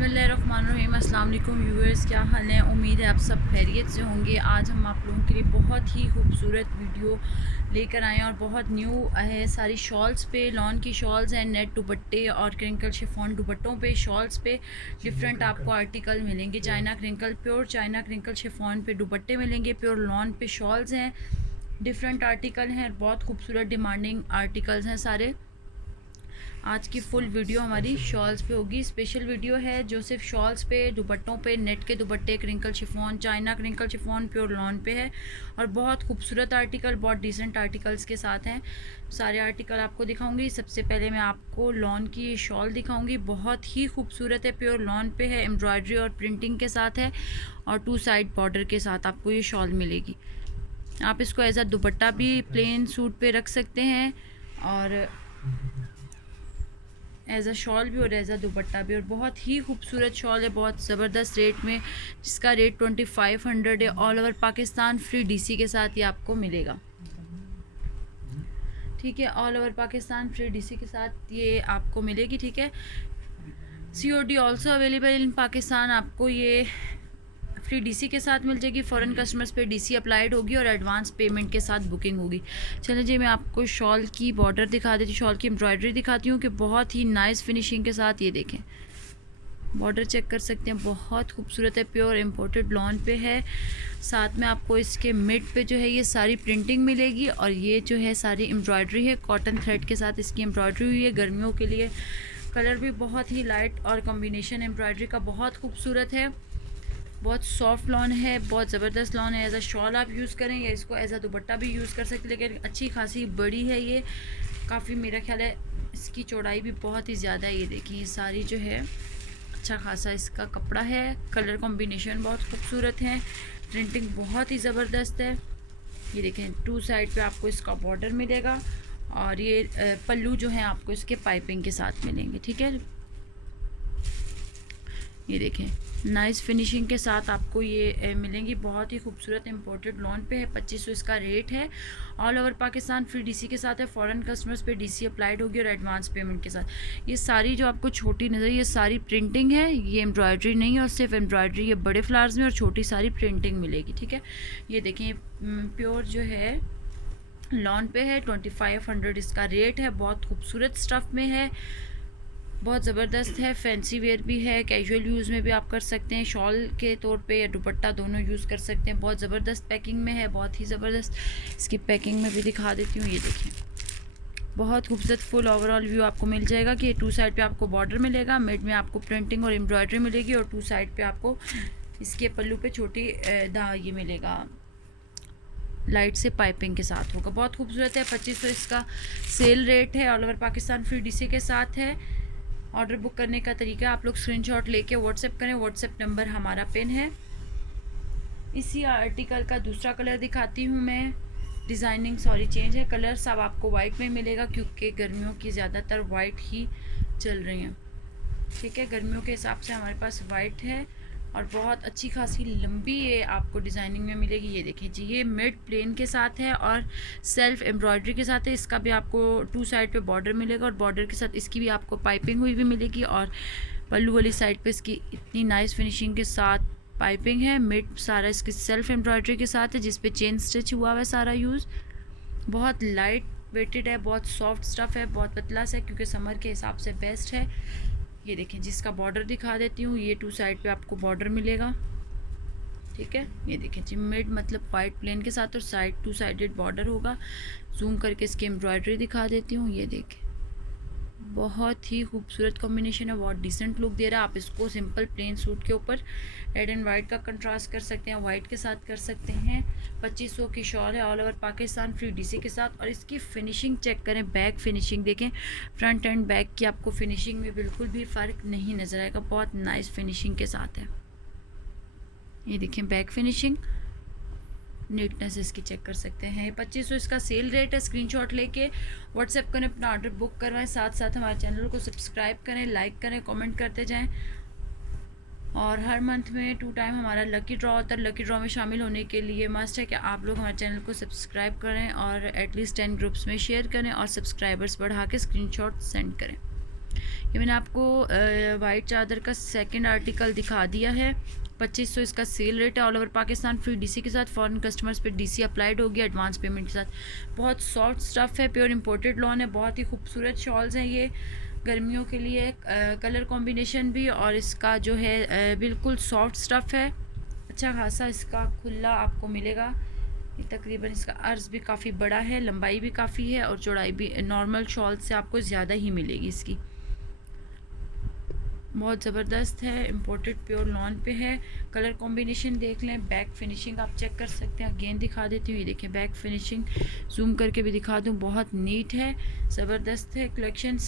बिस्मिल्लाहिर्रहमानिर्रहीम। अस्सलाम वालेकुम व्यूअर्स, क्या हाल है? उम्मीद है आप सब खैरियत से होंगे। आज हम आप लोगों के लिए बहुत ही खूबसूरत वीडियो लेकर आए हैं और बहुत न्यू है। सारी शॉल्स पे लॉन की शॉल्स हैं, नेट दुपट्टे और क्रिंकल शिफॉन दुपट्टों पे शॉल्स पे डिफरेंट आपको आर्टिकल मिलेंगे। China crinkle, pure China crinkle chiffon पे दुपट्टे मिलेंगे, प्योर लॉन पे शॉल्स हैं, डिफरेंट आर्टिकल हैं, बहुत खूबसूरत डिमांडिंग आर्टिकल्स हैं सारे। आज की फुल वीडियो हमारी शॉल्स पे होगी। स्पेशल वीडियो है जो सिर्फ शॉल्स पे, दुपट्टों पे, नेट के दुपट्टे, crinkle chiffon, China crinkle chiffon, pure lawn पे है और बहुत खूबसूरत आर्टिकल, बहुत डिसेंट आर्टिकल्स के साथ हैं। सारे आर्टिकल आपको दिखाऊंगी। सबसे पहले मैं आपको लॉन की ये शॉल दिखाऊंगी, बहुत ही खूबसूरत है, प्योर लॉन पे है, एम्ब्रॉयडरी और प्रिंटिंग के साथ है और 2 साइड बॉर्डर के साथ आपको ये शॉल मिलेगी। आप इसको एज अ दुपट्टा भी प्लेन सूट पे रख सकते हैं और एज अ शॉल भी और एज अ दुपट्टा भी। और बहुत ही खूबसूरत शॉल है, बहुत ज़बरदस्त रेट में, जिसका रेट 2500 है। All over Pakistan free DC के साथ ये आपको मिलेगा। ठीक है, all over Pakistan free DC के साथ ये आपको मिलेगी। ठीक है, COD also available in Pakistan. आपको ये फ्री डीसी के साथ मिल जाएगी। फॉरेन कस्टमर्स पे डीसी अप्लाइड होगी और एडवांस पेमेंट के साथ बुकिंग होगी। चलिए जी, मैं आपको शॉल की बॉर्डर दिखा देती हूँ, शॉल की एम्ब्रॉयडरी दिखाती हूँ कि बहुत ही नाइस फिनिशिंग के साथ। ये देखें, बॉर्डर चेक कर सकते हैं, बहुत खूबसूरत है, प्योर इम्पोर्टेड लॉन पे है। साथ में आपको इसके मिड पे जो है ये सारी प्रिंटिंग मिलेगी और ये जो है सारी एम्ब्रॉयडरी है, कॉटन थ्रेड के साथ इसकी एम्ब्रॉयडरी हुई है। गर्मियों के लिए कलर भी बहुत ही लाइट और कॉम्बिनेशन एम्ब्रॉयडरी का बहुत खूबसूरत है। बहुत सॉफ्ट लॉन है, बहुत ज़बरदस्त लॉन है। एज अ शॉल आप यूज़ करें या इसको एज अ दुपट्टा भी यूज़ कर सकते हैं, लेकिन अच्छी खासी बड़ी है ये, काफ़ी, मेरा ख्याल है इसकी चौड़ाई भी बहुत ही ज़्यादा है। ये देखिए, ये सारी जो है अच्छा खासा इसका कपड़ा है, कलर कॉम्बिनेशन बहुत खूबसूरत है, प्रिंटिंग बहुत ही ज़बरदस्त है। ये देखें, 2 साइड पे आपको इसका बॉर्डर मिलेगा और ये पल्लू जो है आपको इसके पाइपिंग के साथ मिलेंगे। ठीक है, ये देखें, नाइस फिनिशिंग के साथ आपको ये मिलेंगी। बहुत ही खूबसूरत इंपोर्टेड लॉन पे है। 2500 इसका रेट है। All over Pakistan free DC के साथ है। फॉरेन कस्टमर्स पे डीसी अप्लाइड होगी और एडवांस पेमेंट के साथ। ये सारी जो आपको छोटी नज़र, ये सारी प्रिंटिंग है, ये एम्ब्रॉयडरी नहीं है और सिर्फ एम्ब्रॉयडरी ये बड़े फ्लावर्स में और छोटी सारी प्रिंटिंग मिलेगी। ठीक है, ये देखें, प्योर जो है लॉन पे है, 2500 इसका रेट है। बहुत खूबसूरत स्टफ़ में है, बहुत ज़बरदस्त है, फैंसी वेयर भी है, कैजुअल यूज़ में भी आप कर सकते हैं, शॉल के तौर पे या दुपट्टा दोनों यूज़ कर सकते हैं। बहुत ज़बरदस्त पैकिंग में है, बहुत ही ज़बरदस्त। इसकी पैकिंग में भी दिखा देती हूँ, ये देखिए, बहुत खूबसूरत फुल ओवरऑल व्यू आपको मिल जाएगा कि 2 साइड पे आपको बॉर्डर मिलेगा, मिड में आपको प्रिंटिंग और एम्ब्रॉयडरी मिलेगी और 2 साइड पे आपको इसके पल्लू पे छोटी ये मिलेगा, लाइट से पाइपिंग के साथ होगा। बहुत खूबसूरत है। 2500 इसका सेल रेट है। All over Pakistan free DC के साथ है। ऑर्डर बुक करने का तरीका, आप लोग स्क्रीनशॉट लेके व्हाट्सएप करें, व्हाट्सएप नंबर हमारा पिन है। इसी आर्टिकल का दूसरा कलर दिखाती हूँ मैं। डिज़ाइनिंग चेंज है, कलर सब आपको वाइट में मिलेगा क्योंकि गर्मियों की ज़्यादातर वाइट ही चल रही हैं। ठीक है, गर्मियों के हिसाब से हमारे पास वाइट है और बहुत अच्छी खासी लंबी ये आपको डिज़ाइनिंग में मिलेगी। ये देखिए जी, ये मिड प्लेन के साथ है और सेल्फ एम्ब्रॉयडरी के साथ है। इसका भी आपको 2 साइड पे बॉर्डर मिलेगा और बॉर्डर के साथ इसकी भी आपको पाइपिंग हुई भी मिलेगी और पल्लू वाली साइड पे इसकी इतनी नाइस फिनिशिंग के साथ पाइपिंग है। मिड सारा इसकी सेल्फ एम्ब्रॉयडरी के साथ है, जिसपे चेन स्टिच हुआ हुआ है सारा यूज़। बहुत लाइट वेटेड है, बहुत सॉफ्ट स्टफ़ है, बहुत पतला सा है क्योंकि समर के हिसाब से बेस्ट है। ये देखें, जिसका बॉर्डर दिखा देती हूँ, ये 2 साइड पे आपको बॉर्डर मिलेगा। ठीक है, ये देखें जी, मिड मतलब वाइट प्लेन के साथ और साइड 2 साइडेड बॉर्डर होगा। जूम करके इसकी एम्ब्रॉयडरी दिखा देती हूँ। ये देखें, बहुत ही खूबसूरत कॉम्बिनेशन है, बहुत डिसेंट लुक दे रहा है। आप इसको सिंपल प्लेन सूट के ऊपर रेड एंड वाइट का कंट्रास्ट कर सकते हैं, वाइट के साथ कर सकते हैं। 2500 की शॉल है, all over Pakistan free DC के साथ। और इसकी फिनिशिंग चेक करें, बैक फिनिशिंग देखें, फ्रंट एंड बैक की आपको फिनिशिंग में बिल्कुल भी फ़र्क नहीं नज़र आएगा, बहुत नाइस फिनिशिंग के साथ है। ये देखें, बैक फिनिशिंग, नीटनेस इसकी चेक कर सकते हैं। 2500 इसका सेल रेट है। स्क्रीनशॉट लेके व्हाट्सएप करें, अपना ऑर्डर बुक करवाएं, साथ साथ हमारे चैनल को सब्सक्राइब करें, लाइक करें, कमेंट करते जाएं। और हर मंथ में 2 टाइम हमारा लकी ड्रॉ होता है। लकी ड्रॉ में शामिल होने के लिए मस्ट है कि आप लोग हमारे चैनल को सब्सक्राइब करें और एटलीस्ट 10 ग्रुप्स में शेयर करें और सब्सक्राइबर्स बढ़ा के स्क्रीनशॉट सेंड करें। ये मैंने आपको वाइट चादर का सेकंड आर्टिकल दिखा दिया है। 2500 इसका सेल रेट है। All over Pakistan free DC के साथ, फॉरेन कस्टमर्स पे डीसी अप्लाइड होगी एडवांस पेमेंट के साथ। बहुत सॉफ्ट स्टफ़ है, प्योर इंपोर्टेड लॉन है, बहुत ही खूबसूरत शॉल्स हैं ये गर्मियों के लिए। कलर कॉम्बिनेशन भी और इसका जो है बिल्कुल सॉफ्ट स्टफ़ है। अच्छा खासा इसका खुला आपको मिलेगा। ये तकरीबन इसका अर्ज़ भी काफ़ी बड़ा है, लंबाई भी काफ़ी है और चौड़ाई भी नॉर्मल शॉल से आपको ज़्यादा ही मिलेगी इसकी। बहुत ज़बरदस्त है, इम्पोर्टेड प्योर लॉन पे है। कलर कॉम्बिनेशन देख लें, बैक फिनिशिंग आप चेक कर सकते हैं। अगेन दिखा देती हूँ, ये देखें बैक फिनिशिंग, जूम करके भी दिखा दूँ, बहुत नीट है, ज़बरदस्त है कलेक्शन।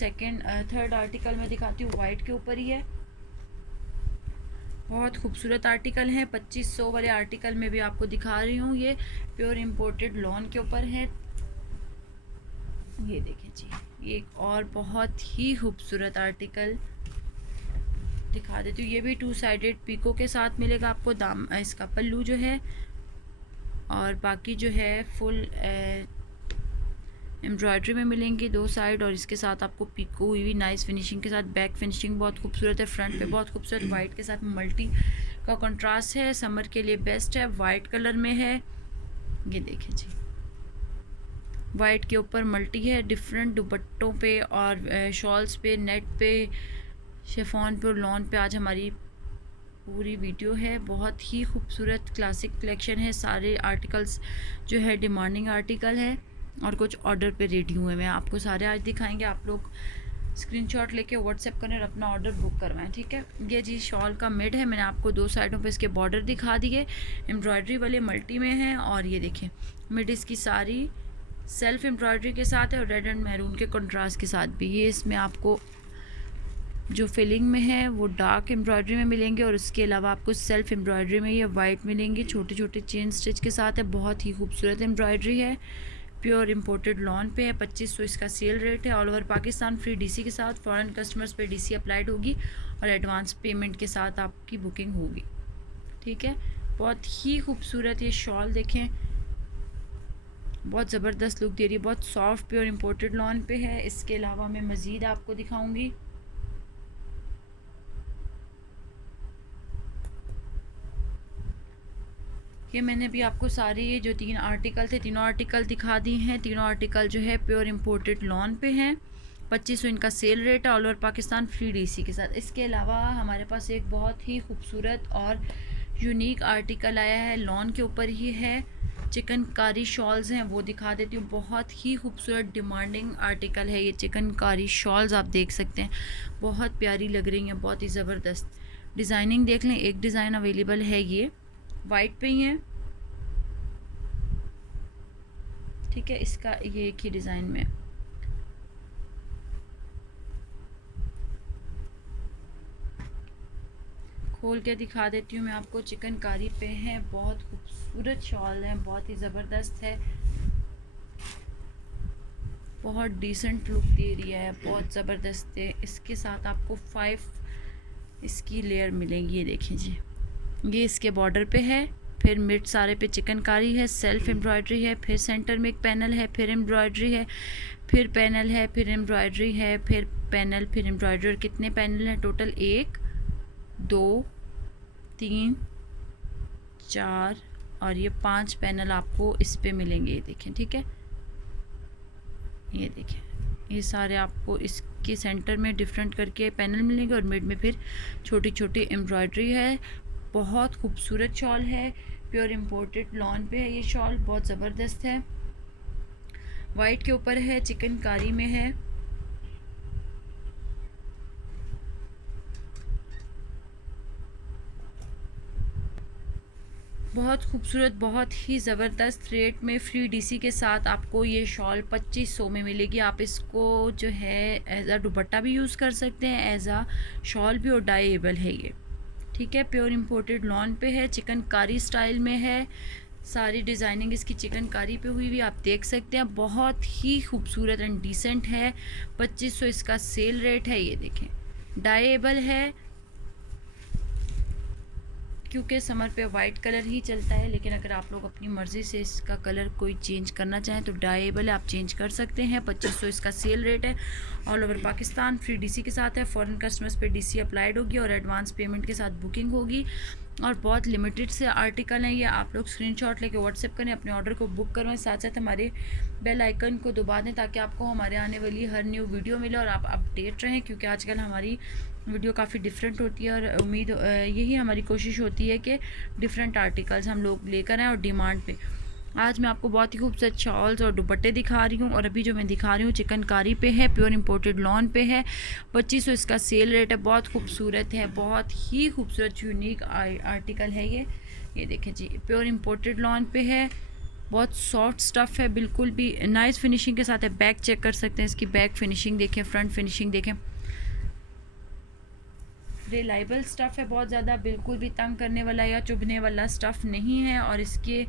थर्ड आर्टिकल मैं दिखाती हूँ, वाइट के ऊपर ही है, बहुत खूबसूरत आर्टिकल है। 2500 वाले आर्टिकल में भी आपको दिखा रही हूँ, ये प्योर इम्पोर्टेड लॉन के ऊपर है। ये देखें जी, ये एक और बहुत ही खूबसूरत आर्टिकल दिखा देती हूँ। ये भी 2 साइडेड पीको के साथ मिलेगा आपको। दाम इसका पल्लू जो है और बाकी जो है फुल एम्ब्रॉयडरी में मिलेंगी 2 साइड, और इसके साथ आपको पीको हुई हुई नाइस फिनिशिंग के साथ। बैक फिनिशिंग बहुत खूबसूरत है, फ्रंट पे बहुत खूबसूरत वाइट के साथ मल्टी का कंट्रास्ट है, समर के लिए बेस्ट है। वाइट कलर में है, ये देखें जी, वाइट के ऊपर मल्टी है। डिफरेंट दुपट्टों पे और शॉल्स पे, नेट पे, शिफॉन पे और लॉन पे आज हमारी पूरी वीडियो है। बहुत ही खूबसूरत क्लासिक कलेक्शन है। सारे आर्टिकल्स जो है डिमांडिंग आर्टिकल है और कुछ ऑर्डर पे रेडी हुए हैं। आपको सारे आज दिखाएंगे, आप लोग स्क्रीनशॉट लेके व्हाट्सएप करें और अपना ऑर्डर बुक करवाएं, ठीक है। ये जी शॉल का मिड है, मैंने आपको 2 साइडों पे इसके बॉर्डर दिखा दिए, एम्ब्रॉयडरी वाले मल्टी में हैं। और ये देखें मिड इसकी सारी सेल्फ एम्ब्रॉयडरी के साथ है और रेड एंड मैरून के कंट्रास्ट के साथ भी। ये इसमें आपको जो फिलिंग में है वो डार्क एम्ब्रॉयडरी में मिलेंगे और उसके अलावा आपको सेल्फ एम्ब्रॉयडरी में ये वाइट मिलेंगी, छोटे छोटे चेन स्टिच के साथ है। बहुत ही खूबसूरत एम्ब्रॉयडरी है, प्योर इंपोर्टेड लॉन पे है। 2500 इसका सेल रेट है। All over Pakistan free DC के साथ, फॉरेन कस्टमर्स पे डीसी अप्लाइड होगी और एडवांस पेमेंट के साथ आपकी बुकिंग होगी, ठीक है। बहुत ही खूबसूरत ये शॉल देखें, बहुत ज़बरदस्त लुक दे रही है, बहुत सॉफ्ट प्योर इंपोर्टेड लॉन पे है। इसके अलावा मैं मज़ीद आपको दिखाऊंगी। ये मैंने भी आपको सारे ये जो 3 आर्टिकल थे, तीनों आर्टिकल दिखा दी हैं। तीनों आर्टिकल जो है प्योर इंपोर्टेड लॉन पे हैं। 2500 इनका सेल रेट है, all over Pakistan free DC के साथ। इसके अलावा हमारे पास एक बहुत ही खूबसूरत और यूनिक आर्टिकल आया है, लॉन के ऊपर ही है। चिकनकारी शॉल्स हैं, वो दिखा देती हूँ। बहुत ही खूबसूरत डिमांडिंग आर्टिकल है ये चिकनकारी शॉल्स, आप देख सकते हैं, बहुत प्यारी लग रही हैं, बहुत ही ज़बरदस्त। डिज़ाइनिंग देख लें, एक डिज़ाइन अवेलेबल है, ये वाइट पे ही है, ठीक है। इसका ये एक ही डिज़ाइन में खोल के दिखा देती हूँ मैं आपको। चिकनकारी पे है, बहुत खूबसूरत शॉल है, बहुत ही ज़बरदस्त है, बहुत डिसेंट लुक दे रही है, बहुत ज़बरदस्त है। इसके साथ आपको 5 इसकी लेयर मिलेंगी, ये देखें जी, ये इसके बॉर्डर पे है, फिर मिड सारे पे चिकनकारी है, सेल्फ एम्ब्रॉयडरी है, फिर सेंटर में एक पैनल है, फिर एम्ब्रॉयडरी है, फिर पैनल है, फिर एम्ब्रॉयडरी है, फिर पैनल, फिर एम्ब्रॉयडरी। और कितने पैनल हैं टोटल? 1 2 3 4 और ये 5 पैनल आपको इस पे मिलेंगे, ये देखें, ठीक है। ये देखें, ये सारे आपको इसके सेंटर में डिफरेंट करके पैनल मिलेंगे और मिड में फिर छोटी छोटी एम्ब्रॉयडरी है। बहुत खूबसूरत शॉल है, प्योर इंपोर्टेड लॉन पे है ये शॉल, बहुत ज़बरदस्त है। वाइट के ऊपर है, चिकनकारी में है, बहुत खूबसूरत, बहुत ही ज़बरदस्त रेट में फ्री डीसी के साथ आपको ये शॉल 2500 में मिलेगी। आप इसको जो है एज आ दुपट्टा भी यूज़ कर सकते हैं, एज आ शॉल भी, और डाइएबल है ये, ठीक है। प्योर इंपोर्टेड लॉन पे है, चिकनकारी स्टाइल में है, सारी डिज़ाइनिंग इसकी चिकनकारी पे हुई हुई आप देख सकते हैं। बहुत ही खूबसूरत एंड डिसेंट है। 2500 इसका सेल रेट है, ये देखें, डाइएबल है, क्योंकि समर पे वाइट कलर ही चलता है, लेकिन अगर आप लोग अपनी मर्ज़ी से इसका कलर कोई चेंज करना चाहें तो डाइएबल है, आप चेंज कर सकते हैं। 2500 इसका सेल रेट है। All over Pakistan free DC के साथ है। फॉरेन कस्टमर्स पे डीसी अप्लाइड होगी और एडवांस पेमेंट के साथ बुकिंग होगी। और बहुत लिमिटेड से आर्टिकल हैं ये, आप लोग स्क्रीनशॉट लेके व्हाट्सएप करें, अपने ऑर्डर को बुक करवाएं, साथ साथ हमारे बेल आइकन को दबा दें ताकि आपको हमारे आने वाली हर न्यू वीडियो मिले और आप अपडेट रहें, क्योंकि आजकल हमारी वीडियो काफ़ी डिफरेंट होती है और उम्मीद यही हमारी कोशिश होती है कि डिफरेंट आर्टिकल्स हम लोग लेकर आएँ और डिमांड पे। आज मैं आपको बहुत ही खूबसूरत शॉल्स और दुपट्टे दिखा रही हूँ, और अभी जो मैं दिखा रही हूँ चिकनकारी पे है, प्योर इंपोर्टेड लॉन पे है। 2500 इसका सेल रेट है। बहुत खूबसूरत है, बहुत ही खूबसूरत यूनिक आर्टिकल है ये देखें जी, प्योर इंपोर्टेड लॉन पे है। बहुत सॉफ्ट स्टफ़ है, बिल्कुल भी नाइस फिनिशिंग के साथ है। बैक चेक कर सकते हैं, इसकी बैक फिनिशिंग देखें, फ्रंट फिनिशिंग देखें। रिलायबल स्टफ़ है बहुत ज़्यादा, बिल्कुल भी तंग करने वाला या चुभने वाला स्टफ़ नहीं है, और इसके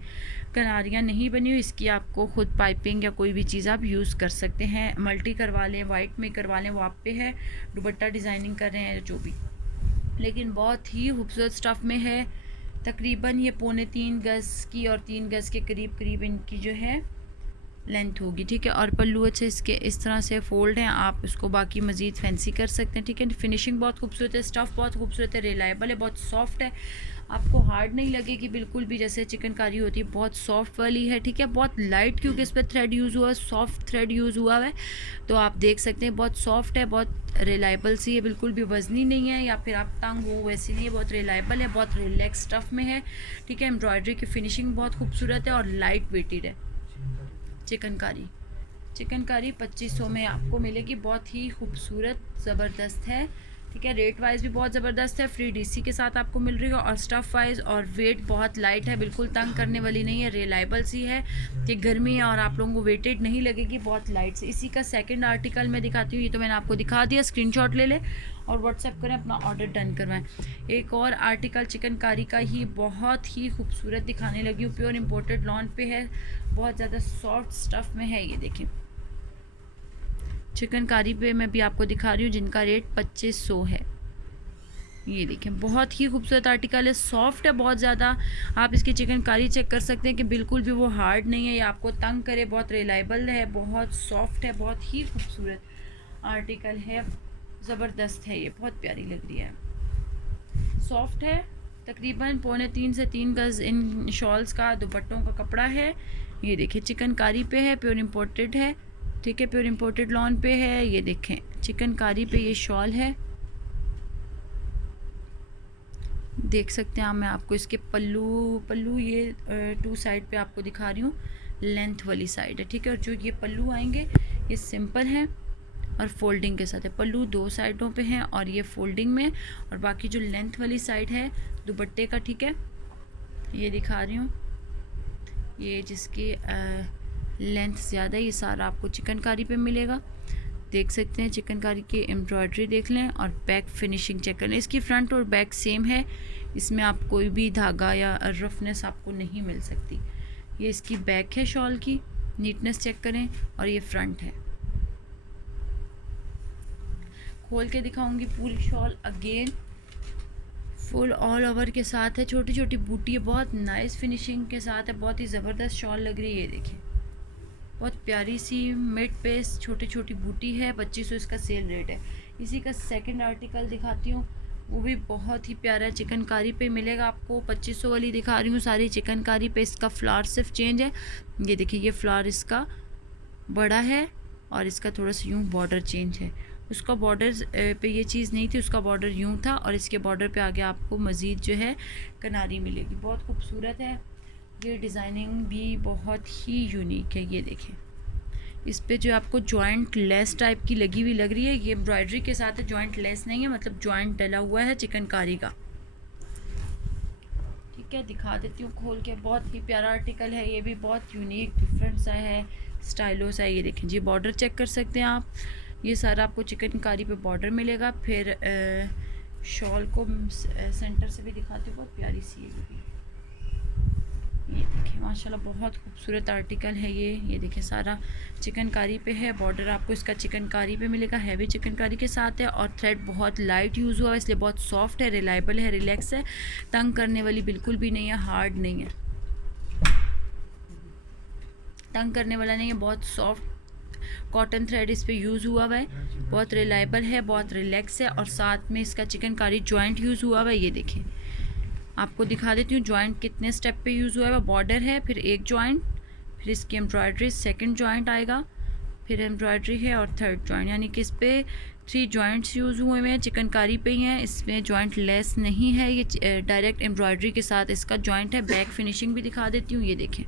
किनारियाँ नहीं बनी हुई। इसकी आपको ख़ुद पाइपिंग या कोई भी चीज़ आप यूज़ कर सकते हैं। मल्टी करवा लें, वाइट में करवा लें, वो आप पे है। दुपट्टा डिज़ाइनिंग कर रहे हैं जो भी, लेकिन बहुत ही खूबसूरत स्टफ़ में है। तकरीबन ये 3.25 गज़ की और 3 गज़ के करीब इनकी जो है लेंथ होगी, ठीक है। और पल्लू अच्छे इसके इस तरह से फोल्ड हैं, आप उसको बाकी मज़ीद फैंसी कर सकते हैं, ठीक है। फिनिशिंग बहुत खूबसूरत है, स्टफ़ बहुत खूबसूरत है, रिलायबल है, बहुत सॉफ्ट है, आपको हार्ड नहीं लगेगी बिल्कुल भी, जैसे चिकनकारी होती है बहुत सॉफ्ट वाली है, ठीक है। बहुत लाइट, क्योंकि इस पर थ्रेड यूज़ हुआ है, सॉफ्ट थ्रेड यूज़ हुआ है, तो आप देख सकते हैं बहुत सॉफ्ट है, बहुत रिलायबल सी है, बिल्कुल भी वज़नी नहीं है या फिर आप तंग हो वैसी नहीं है, बहुत रिलायबल है, बहुत रिलैक्स स्टफ़ में है, ठीक है। एम्ब्रॉयडरी की फिनिशिंग बहुत खूबसूरत है और लाइट वेटेड है। चिकनकारी 2500 में आपको मिलेगी, बहुत ही खूबसूरत ज़बरदस्त है, ठीक है। रेट वाइज भी बहुत ज़बरदस्त है, फ्री डीसी के साथ आपको मिल रही है, और स्टफ़ वाइज और वेट बहुत लाइट है, बिल्कुल तंग करने वाली नहीं है, रिलायबल सी है कि गर्मी है और आप लोगों को वेटेड नहीं लगेगी, बहुत लाइट से। इसी का सेकंड आर्टिकल मैं दिखाती हूँ, ये तो मैंने आपको दिखा दिया, स्क्रीनशॉट ले लें और व्हाट्सएप करें, अपना ऑर्डर डन करवाएं। एक और आर्टिकल चिकनकारी का ही बहुत ही खूबसूरत दिखाने लगी हूँ, प्योर इंपोर्टेड लॉन पे है, बहुत ज़्यादा सॉफ्ट स्टफ़ में है, ये देखें चिकनकारी पे मैं भी आपको दिखा रही हूँ, जिनका रेट 2500 है। ये देखें बहुत ही खूबसूरत आर्टिकल है, सॉफ्ट है बहुत ज़्यादा, आप इसकी चिकनकारी चेक कर सकते हैं कि बिल्कुल भी वो हार्ड नहीं है या आपको तंग करे, बहुत रिलायबल है, बहुत सॉफ्ट है, बहुत ही खूबसूरत आर्टिकल है, ज़बरदस्त है, ये बहुत प्यारी लग रही है, सॉफ्ट है। तकरीबन 2.25 से 3 गज़ इन शॉल्स का दुपट्टों का कपड़ा है। ये देखिए चिकनकारी पे है, प्योर इंपोर्टेड है, ठीक है, प्योर इंपोर्टेड लॉन पे है। ये देखें चिकनकारी पे ये शॉल है, देख सकते हैं आप। मैं आपको इसके पल्लू ये 2 साइड पे आपको दिखा रही हूँ, लेंथ वाली साइड है, ठीक है। और जो ये पल्लू आएंगे ये सिंपल हैं और फोल्डिंग के साथ है, पल्लू 2 साइडों पे हैं और ये फोल्डिंग में, और बाकी जो लेंथ वाली साइड है दुपट्टे का, ठीक है, ये दिखा रही हूँ, ये जिसकी लेंथ ज़्यादा है ये सारा आपको चिकनकारी पे मिलेगा, देख सकते हैं। चिकनकारी की एम्ब्रॉयडरी देख लें और बैक फिनिशिंग चेक कर लें, इसकी फ्रंट और बैक सेम है, इसमें आप कोई भी धागा या रफनेस आपको नहीं मिल सकती। ये इसकी बैक है शॉल की, नीटनेस चेक करें, और ये फ्रंट है, खोल के दिखाऊंगी पूरी shawl again, full all over के साथ है, छोटी छोटी बूटी है, बहुत नाइस फिनिशिंग के साथ है, बहुत ही ज़बरदस्त शॉल लग रही है। ये देखिए बहुत प्यारी सी मिड पेस छोटी छोटी बूटी है, 2500 इसका सेल रेट है। इसी का सेकंड आर्टिकल दिखाती हूँ, वो भी बहुत ही प्यारा है, चिकनकारी पे मिलेगा आपको। 2500 वाली दिखा रही हूँ सारी चिकनकारी पे, इसका फ्लावर सिर्फ चेंज है, ये देखिए ये फ्लावर इसका बड़ा है और इसका थोड़ा सा यूँ बॉर्डर चेंज है, उसका बॉर्डर पे ये चीज़ नहीं थी, उसका बॉर्डर यूँ था और इसके बॉर्डर पे आगे आपको मज़ीद जो है किनारी मिलेगी, बहुत खूबसूरत है। ये डिज़ाइनिंग भी बहुत ही यूनिक है, ये देखें इस पे जो आपको जॉइंट लेस टाइप की लगी हुई लग रही है, ये एम्ब्रॉयडरी के साथ है, जॉइंट लेस नहीं है, मतलब जॉइंट डला हुआ है चिकनकारी का, ठीक है। दिखा देती हूँ खोल के, बहुत ही प्यारा आर्टिकल है, ये भी बहुत यूनिक डिफरेंट सा है, स्टाइलोस है। ये देखें जी बॉर्डर चेक कर सकते हैं आप, ये सारा आपको चिकनकारी पे बॉर्डर मिलेगा। फिर शॉल को सेंटर से भी दिखाती हूँ, बहुत प्यारी सी है ये भी, ये देखिए माशाल्लाह बहुत खूबसूरत आर्टिकल है ये देखिए सारा चिकनकारी पे है। बॉर्डर आपको इसका चिकनकारी पे मिलेगा, हैवी चिकनकारी के साथ है। और थ्रेड बहुत लाइट यूज़ हुआ है, इसलिए बहुत सॉफ्ट है, रिलायबल है, रिलैक्स है, तंग करने वाली बिल्कुल भी नहीं है, हार्ड नहीं है, तंग करने वाला नहीं है। बहुत सॉफ्ट कॉटन थ्रेड इस पे यूज़ हुआ हुआ है, बहुत रिलायबल है, बहुत रिलैक्स है। और साथ में इसका चिकनकारी जॉइंट यूज़ हुआ हुआ है। ये देखिए आपको दिखा देती हूँ जॉइंट कितने स्टेप पे यूज़ हुआ है। बॉर्डर है, फिर एक जॉइंट, फिर इसकी एम्ब्रॉयडरी, सेकंड जॉइंट आएगा, फिर एम्ब्रॉयडरी है और थर्ड जॉइंट, यानी कि इस पर 3 जॉइंट्स यूज़ हुए हैं, चिकनकारी पे ही हैं, इसमें जॉइंट लेस नहीं है। ये डायरेक्ट एम्ब्रॉयडरी के साथ इसका जॉइंट है। बैक फिनिशिंग भी दिखा देती हूँ, ये देखें,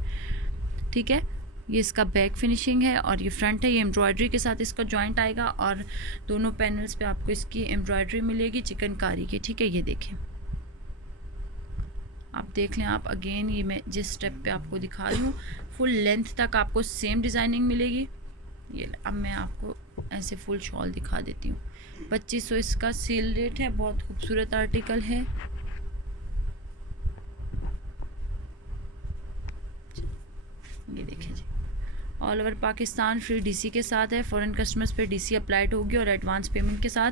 ठीक है, ये इसका बैक फिनिशिंग है और ये फ्रंट है, ये एम्ब्रॉयडरी के साथ इसका जॉइंट आएगा। और दोनों पैनल्स पे आपको इसकी एम्ब्रॉयडरी मिलेगी चिकनकारी की, ठीक है। ये देखें, आप देख लें आप अगेन, ये मैं जिस स्टेप पे आपको दिखा रही हूँ फुल लेंथ तक आपको सेम डिज़ाइनिंग मिलेगी। ये अब मैं आपको ऐसे फुल शॉल दिखा देती हूँ। 2500 इसका सेल रेट है, बहुत खूबसूरत आर्टिकल है। ये देखें जी, all over Pakistan free DC के साथ है। फॉरेन कस्टमर्स पे डीसी अप्लाइड होगी और एडवांस पेमेंट के साथ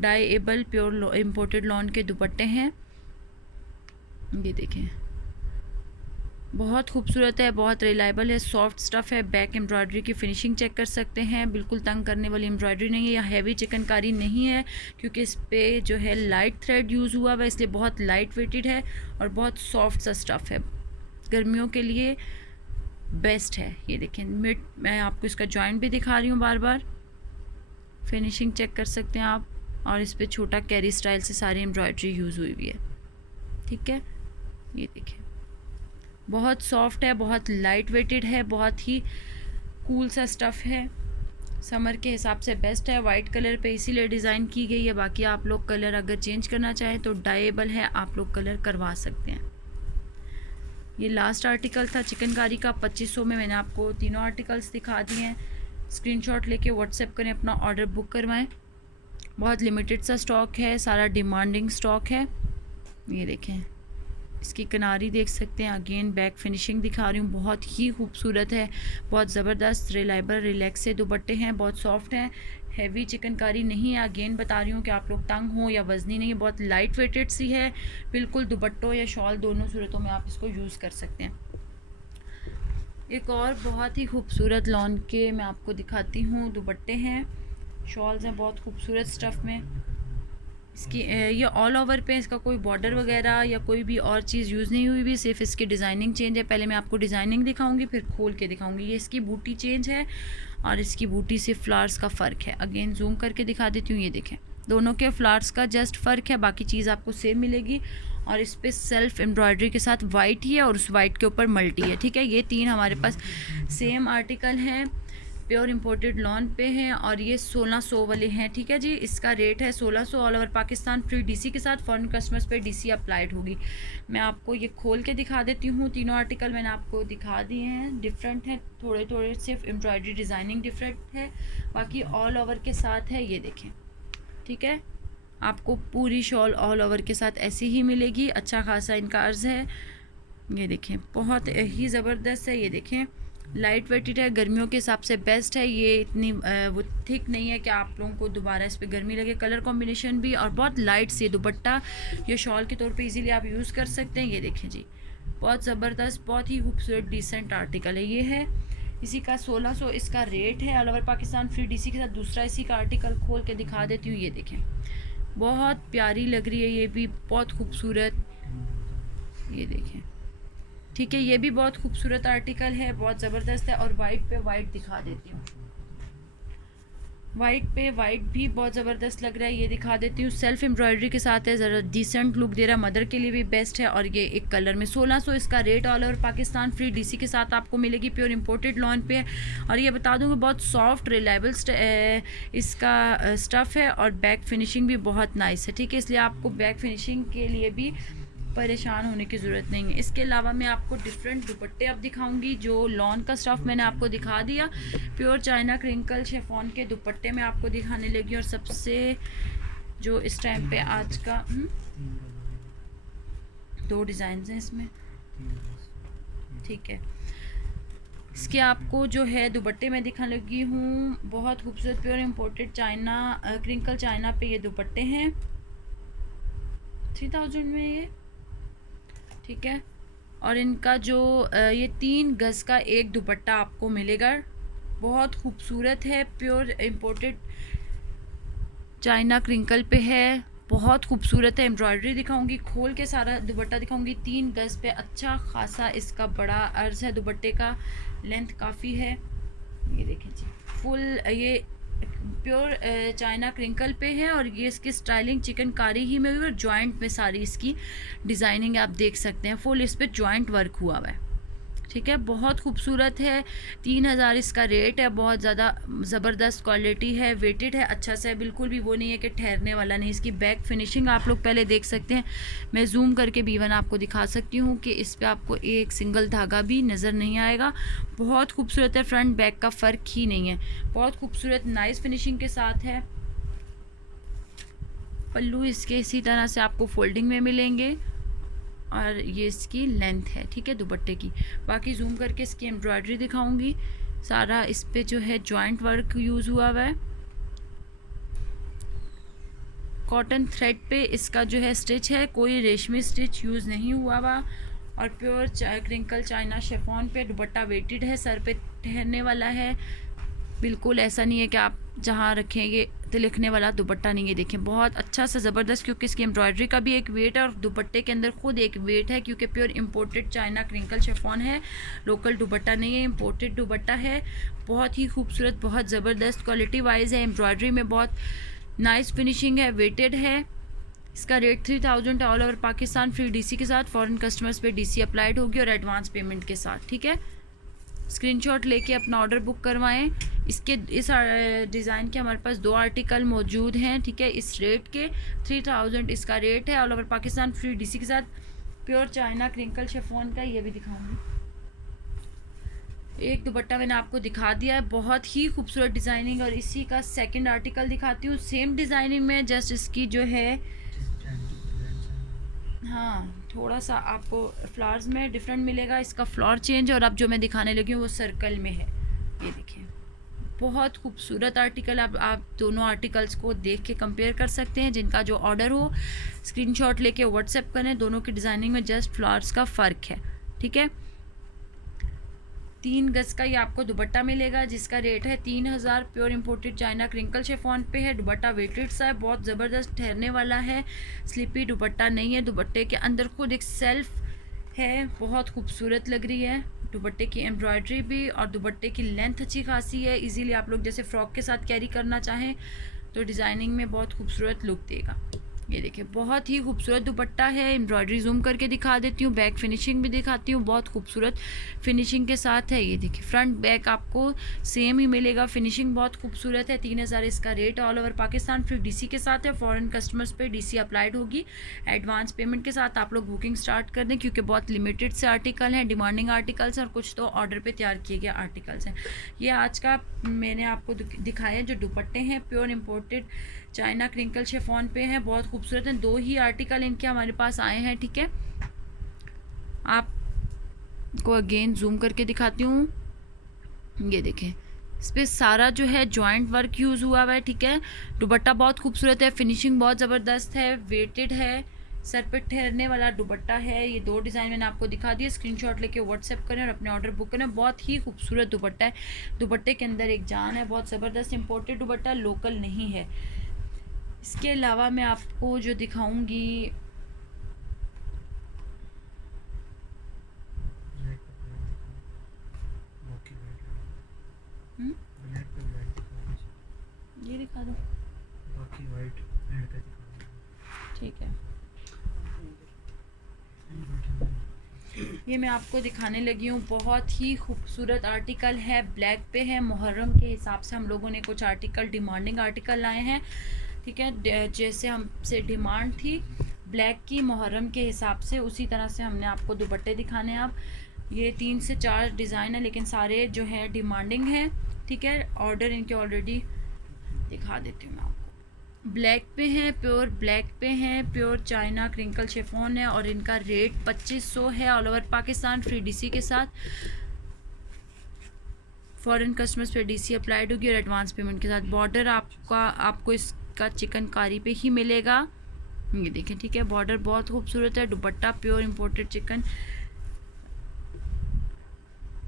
डाइएबल प्योर इम्पोर्टेड लॉन के दुपट्टे हैं। ये देखें बहुत खूबसूरत है, बहुत रिलायबल है, सॉफ्ट स्टफ़ है। बैक एम्ब्रॉयडरी की फिनिशिंग चेक कर सकते हैं, बिल्कुल तंग करने वाली एम्ब्रॉयडरी नहीं है या हैवी चिकनकारी नहीं है, क्योंकि इस पर जो है लाइट थ्रेड यूज़ हुआ है, इसलिए बहुत लाइट वेटेड है और बहुत सॉफ्ट सा स्टफ़ है, गर्मियों के लिए बेस्ट है। ये देखें मिड, मैं आपको इसका जॉइंट भी दिखा रही हूँ बार बार, फिनिशिंग चेक कर सकते हैं आप। और इस पर छोटा कैरी स्टाइल से सारी एम्ब्रॉयडरी यूज़ हुई हुई है, ठीक है। ये देखें बहुत सॉफ्ट है, बहुत लाइट वेटेड है, बहुत ही कूल सा स्टफ़ है, समर के हिसाब से बेस्ट है। वाइट कलर पे इसीलिए डिज़ाइन की गई है, बाकी आप लोग कलर अगर चेंज करना चाहें तो डाइएबल है, आप लोग कलर करवा सकते हैं। ये लास्ट आर्टिकल था चिकनकारी का। 2500 में मैंने आपको तीनों आर्टिकल्स दिखा दिए हैं। स्क्रीनशॉट लेके व्हाट्सएप करें, अपना ऑर्डर बुक करवाएं। बहुत लिमिटेड सा स्टॉक है, सारा डिमांडिंग स्टॉक है। ये देखें इसकी किनारी देख सकते हैं, अगेन बैक फिनिशिंग दिखा रही हूँ, बहुत ही खूबसूरत है, बहुत ज़बरदस्त रिलायबल रिलैक्स से दुपट्टे हैं, बहुत सॉफ्ट हैं, हैवी चिकनकारी नहीं है। अगेन बता रही हूँ कि आप लोग तंग हो या वज़नी नहीं है, बहुत लाइट वेटेड सी है, बिल्कुल दुपट्टों या शॉल दोनों सूरतों में आप इसको यूज़ कर सकते हैं। एक और बहुत ही खूबसूरत लॉन के मैं आपको दिखाती हूँ, दुपट्टे हैं, शॉल्स हैं बहुत खूबसूरत स्टफ़ में। इसकी ये ऑल ओवर पे इसका कोई बॉर्डर वगैरह या कोई भी और चीज़ यूज़ नहीं हुई भी, सिर्फ इसकी डिज़ाइनिंग चेंज है। पहले मैं आपको डिज़ाइनिंग दिखाऊंगी, फिर खोल के दिखाऊंगी। ये इसकी बूटी चेंज है और इसकी बूटी से फ्लावर्स का फ़र्क है। अगेन जूम करके दिखा देती हूँ, ये देखें दोनों के फ्लावर्स का जस्ट फ़र्क है, बाकी चीज़ आपको सेम मिलेगी। और इस पर सेल्फ एम्ब्रॉयडरी के साथ वाइट ही है और उस वाइट के ऊपर मल्टी है, ठीक है। ये 3 हमारे पास सेम आर्टिकल हैं, प्योर इंपोर्टेड लॉन पे हैं और ये 1600 वाले हैं, ठीक है जी। इसका रेट है 1600, all over Pakistan free DC के साथ। फॉरेन कस्टमर्स पे डीसी अप्लाइड होगी। मैं आपको ये खोल के दिखा देती हूँ, तीनों आर्टिकल मैंने आपको दिखा दिए हैं। डिफरेंट हैं थोड़े थोड़े, सिर्फ एम्ब्रॉयडरी डिज़ाइनिंग डिफरेंट है, बाकी ऑल ओवर के साथ है। ये देखें, ठीक है, आपको पूरी शॉल ऑल ओवर के साथ ऐसी ही मिलेगी। अच्छा खासा इनका अर्ज़ है। ये देखें बहुत ही ज़बरदस्त है। ये देखें लाइट वेटेड है, गर्मियों के हिसाब से बेस्ट है। ये इतनी वो थिक नहीं है कि आप लोगों को दोबारा इस पर गर्मी लगे। कलर कॉम्बिनेशन भी और बहुत लाइट से दुपट्टा ये शॉल के तौर पे इजीली आप यूज़ कर सकते हैं। ये देखें जी बहुत ज़बरदस्त, बहुत ही खूबसूरत डिसेंट आर्टिकल है। ये है इसी का 1600 इसका रेट है, all over Pakistan free DC के साथ। दूसरा इसी का आर्टिकल खोल के दिखा देती हूँ। ये देखें बहुत प्यारी लग रही है, ये भी बहुत खूबसूरत। ये देखें, ठीक है, ये भी बहुत खूबसूरत आर्टिकल है, बहुत ज़बरदस्त है। और वाइट पे वाइट दिखा देती हूँ, वाइट पे वाइट भी बहुत ज़बरदस्त लग रहा है। ये दिखा देती हूँ, सेल्फ एम्ब्रॉयडरी के साथ है, ज़रा डिसेंट लुक दे रहा है, मदर के लिए भी बेस्ट है। और ये एक कलर में 1600 इसका rate, all over Pakistan free DC के साथ आपको मिलेगी, प्योर इंपोर्टेड लॉन पे। और ये बता दूँ कि बहुत सॉफ्ट रिलायबल इसका स्टफ़ है और बैक फिनिशिंग भी बहुत नाइस है, ठीक है। इसलिए आपको बैक फिनिशिंग के लिए भी परेशान होने की ज़रूरत नहीं है। इसके अलावा मैं आपको डिफरेंट दुपट्टे अब दिखाऊंगी। जो लॉन का स्टफ़ मैंने आपको दिखा दिया, प्योर चाइना क्रिंकल शेफॉन के दुपट्टे मैं आपको दिखाने लगी। और सबसे जो इस टाइम पे आज का 2 डिज़ाइन हैं इसमें, ठीक है। इसके आपको जो है दुपट्टे मैं दिखाने लगी हूँ, बहुत खूबसूरत pure imported China crinkle China पे ये दुपट्टे हैं 3000 में ये, ठीक है। और इनका जो ये 3 गज़ का एक दुपट्टा आपको मिलेगा, बहुत खूबसूरत है, प्योर इम्पोर्टेड चाइना क्रिंकल पे है, बहुत खूबसूरत है। एम्ब्रॉयडरी दिखाऊंगी, खोल के सारा दुपट्टा दिखाऊंगी। 3 गज़ पे अच्छा खासा इसका बड़ा अर्ज है, दुपट्टे का लेंथ काफ़ी है। ये देखें जी, फुल ये प्योर चाइना क्रिंकल पे है और ये इसकी स्टाइलिंग चिकनकारी ही में हुई और जॉइंट में सारी इसकी डिज़ाइनिंग आप देख सकते हैं। फुल इस पर जॉइंट वर्क हुआ हुआ है, ठीक है, बहुत खूबसूरत है। 3000 इसका रेट है, बहुत ज़्यादा ज़बरदस्त क्वालिटी है, वेटेड है, अच्छा सा है, बिल्कुल भी वो नहीं है कि ठहरने वाला नहीं। इसकी बैक फिनिशिंग आप लोग पहले देख सकते हैं, मैं जूम करके B1 आपको दिखा सकती हूँ कि इस पर आपको एक सिंगल धागा भी नज़र नहीं आएगा। बहुत खूबसूरत है, फ्रंट बैक का फ़र्क ही नहीं है, बहुत खूबसूरत नाइस फिनिशिंग के साथ है। पल्लू इसके इसी तरह से आपको फोल्डिंग में मिलेंगे और ये इसकी लेंथ है, ठीक है, दुपट्टे की। बाकी जूम करके इसकी एम्ब्रॉयडरी दिखाऊंगी, सारा इस पे जो है जॉइंट वर्क यूज़ हुआ हुआ है। कॉटन थ्रेड पे इसका जो है स्टिच है, कोई रेशमी स्टिच यूज़ नहीं हुआ हुआ। और प्योर क्रिंकल चाइना शिफॉन पे दुपट्टा वेटेड है, सर पे ठहरने वाला है, बिल्कुल ऐसा नहीं है कि आप जहाँ रखेंगे तिलकने वाला दुपट्टा नहीं है। देखें बहुत अच्छा सा ज़बरदस्त, क्योंकि इसकी एम्ब्रॉयडरी का भी एक वेट है और दुपट्टे के अंदर खुद एक वेट है, क्योंकि pure imported China crinkle chiffon है, लोकल दुपट्टा नहीं है, इंपोर्टेड दुपट्टा है। बहुत ही खूबसूरत, बहुत ज़बरदस्त क्वालिटी वाइज है, एम्ब्रॉयडरी में बहुत नाइस फिनिशिंग है, वेटेड है। इसका rate 3000 all over Pakistan, free DC के साथ, फॉरेन कस्टमर्स पे DC अप्लाइड होगी और एडवांस पेमेंट के साथ, ठीक है। स्क्रीनशॉट लेके अपना ऑर्डर बुक करवाएं। इसके इस डिज़ाइन के हमारे पास 2 आर्टिकल मौजूद हैं, ठीक है, इस रेट के 3000 इसका रेट है, all over Pakistan, free DC के साथ, प्योर चाइना क्रिंकल शिफॉन का। ये भी दिखाऊंगी, एक दुपट्टा मैंने आपको दिखा दिया है, बहुत ही खूबसूरत डिज़ाइनिंग। और इसी का सेकंड आर्टिकल दिखाती हूँ, सेम डिज़ाइनिंग में, जस्ट इसकी जो है हाँ थोड़ा सा आपको फ्लावर्स में डिफरेंट मिलेगा, इसका फ्लावर चेंज। और अब जो मैं दिखाने लगी हूँ वो सर्कल में है, ये देखिए, बहुत खूबसूरत आर्टिकल। आप दोनों आर्टिकल्स को देख के कंपेयर कर सकते हैं। जिनका जो ऑर्डर हो स्क्रीनशॉट लेके व्हाट्सएप करें, दोनों की डिज़ाइनिंग में जस्ट फ्लावर्स का फ़र्क है, ठीक है। 3 गज़ का ये आपको दुपट्टा मिलेगा, जिसका रेट है 3000, pure imported China crinkle chiffon पे है। दुपट्टा वेटेड सा है, बहुत ज़बरदस्त ठहरने वाला है, स्लिपी दुपट्टा नहीं है। दुपट्टे के अंदर खुद एक सेल्फ है, बहुत खूबसूरत लग रही है। दुपट्टे की एम्ब्रॉयडरी भी और दुपट्टे की लेंथ अच्छी खासी है, इजीली आप लोग जैसे फ़्रॉक के साथ कैरी करना चाहें तो डिज़ाइनिंग में बहुत खूबसूरत लुक देगा। ये देखिए, बहुत ही खूबसूरत दुपट्टा है, एम्ब्रॉयडरी जूम करके दिखा देती हूँ, बैक फिनिशिंग भी दिखाती हूँ, बहुत खूबसूरत फिनिशिंग के साथ है। ये देखिए, फ्रंट बैक आपको सेम ही मिलेगा, फिनिशिंग बहुत खूबसूरत है। 3000 इसका rate, all over Pakistan, free DC के साथ है, फॉरेन कस्टमर्स पे DC अप्लाइड होगी। एडवांस पेमेंट के साथ आप लोग बुकिंग स्टार्ट कर दें, क्योंकि बहुत लिमिटेड से आर्टिकल हैं, डिमांडिंग आर्टिकल्स, और कुछ तो ऑर्डर पर तैयार किए गए आर्टिकल्स हैं। ये आज का मैंने आपको दिखाया जो दुपट्टे हैं, pure imported China crinkle chiffon पे हैं, बहुत खूबसूरत हैं। 2 ही आर्टिकल इनके हमारे पास आए हैं, ठीक है। आपको अगेन जूम करके दिखाती हूँ, ये देखें, इस पर सारा जो है जॉइंट वर्क यूज़ हुआ हुआ है, ठीक है। दुपट्टा बहुत खूबसूरत है, फिनिशिंग बहुत ज़बरदस्त है, वेटेड है, सर पे ठहरने वाला दुपट्टा है। ये 2 डिज़ाइन मैंने आपको दिखा दिए, स्क्रीनशॉट लेके व्हाट्सएप करें और अपने ऑर्डर बुक करें। बहुत ही खूबसूरत दुपट्टा है, दुपट्टे के अंदर एक जान है, बहुत ज़बरदस्त इंपोर्टेड दुपट्टा, लोकल नहीं है। इसके अलावा मैं आपको जो दिखाऊंगी, ये दिखा दो, ठीक है। ये मैं आपको दिखाने लगी हूँ, बहुत ही खूबसूरत आर्टिकल है, ब्लैक पे है। मुहर्रम के हिसाब से हम लोगों ने कुछ आर्टिकल, डिमांडिंग आर्टिकल लाए हैं, ठीक है। जैसे हमसे डिमांड थी ब्लैक की मुहर्रम के हिसाब से, उसी तरह से हमने आपको दुपट्टे दिखाने हैं। अब ये 3 से 4 डिज़ाइन है, लेकिन सारे जो हैं डिमांडिंग हैं, ठीक है। ऑर्डर इनके ऑलरेडी दिखा देती हूँ मैं आपको, ब्लैक पे है, प्योर ब्लैक पे है, प्योर चाइना क्रिंकल शिफॉन है और इनका रेट 2500 है all over Pakistan free DC के साथ। फॉरेन कस्टमर्स पे डीसी अप्लाइड होगी और एडवांस पेमेंट के साथ। बॉर्डर आपको इसका चिकनकारी पे ही मिलेगा, ये देखें, ठीक है। बॉर्डर बहुत खूबसूरत है। दुपट्टा pure imported chicken